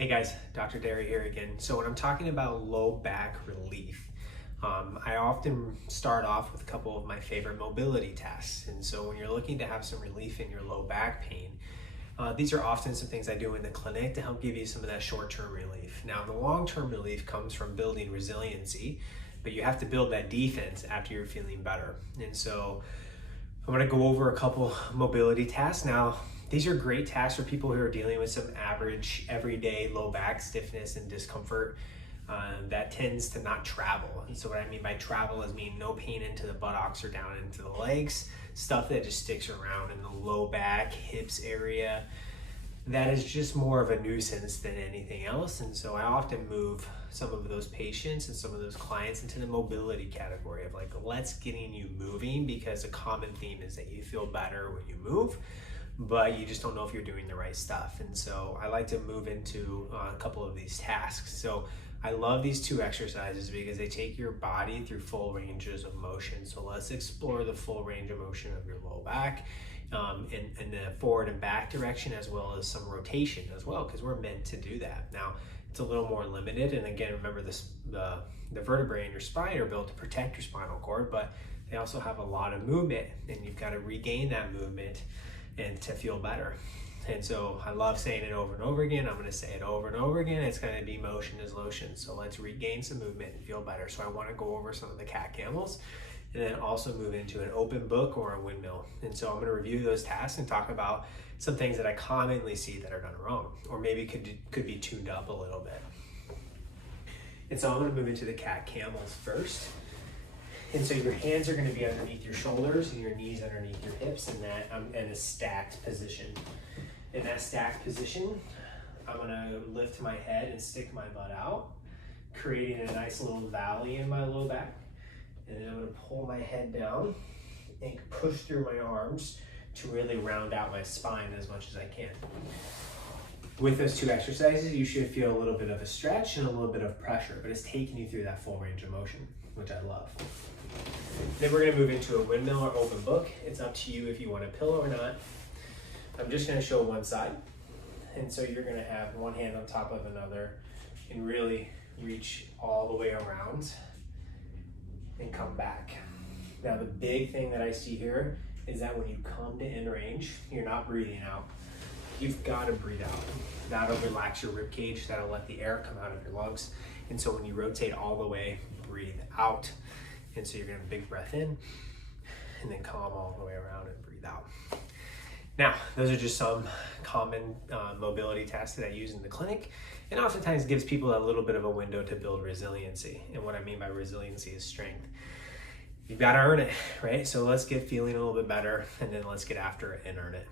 Hey guys, Dr. Derry here again. So when I'm talking about low back relief, I often start off with a couple of my favorite mobility tasks. And so when you're looking to have some relief in your low back pain, these are often some things I do in the clinic to help give you some of that short-term relief. Now, the long-term relief comes from building resiliency, but you have to build that defense after you're feeling better. And so I'm going to go over a couple mobility tasks. Now, these are great tasks for people who are dealing with some average, everyday low back stiffness and discomfort that tends to not travel. And so what I mean by travel is no pain into the buttocks or down into the legs, stuff that just sticks around in the low back, hips area. That is just more of a nuisance than anything else. And so I often move some of those patients and some of those clients into the mobility category of like, let's getting you moving, because a common theme is that you feel better when you move, but you just don't know if you're doing the right stuff. And so I like to move into a couple of these tasks. So I love these two exercises because they take your body through full ranges of motion. So let's explore the full range of motion of your low back in the forward and back direction, as well as some rotation as well, because we're meant to do that. Now, it's a little more limited. And again, remember the vertebrae in your spine are built to protect your spinal cord, but they also have a lot of movement, and you've got to regain that movement and to feel better. And so I love saying it over and over again. I'm going to say it over and over again. It's going to be motion is lotion. So let's regain some movement and feel better. So I want to go over some of the cat camels and then also move into an open book or a windmill. And so I'm going to review those tasks and talk about some things that I commonly see that are done wrong, or maybe could be tuned up a little bit. And so I'm going to move into the cat camels first. And so your hands are going to be underneath your shoulders and your knees underneath your hips in that in a stacked position. In that stacked position, I'm going to lift my head and stick my butt out, creating a nice little valley in my low back. And then I'm going to pull my head down and push through my arms to really round out my spine as much as I can. With those two exercises, you should feel a little bit of a stretch and a little bit of pressure, but it's taking you through that full range of motion, which I love. Then we're going to move into a windmill or open book. It's up to you if you want a pillow or not. I'm just going to show one side. And so you're going to have one hand on top of another and really reach all the way around and come back. Now, the big thing that I see here is that when you come to end range, you're not breathing out. You've got to breathe out. That'll relax your rib cage. That'll let the air come out of your lungs. And so when you rotate all the way, breathe out. And so you're going to have a big breath in and then calm all the way around and breathe out. Now, those are just some common mobility tasks that I use in the clinic, and oftentimes gives people a little bit of a window to build resiliency. And what I mean by resiliency is strength. You've got to earn it, right? So let's get feeling a little bit better, and then let's get after it and earn it.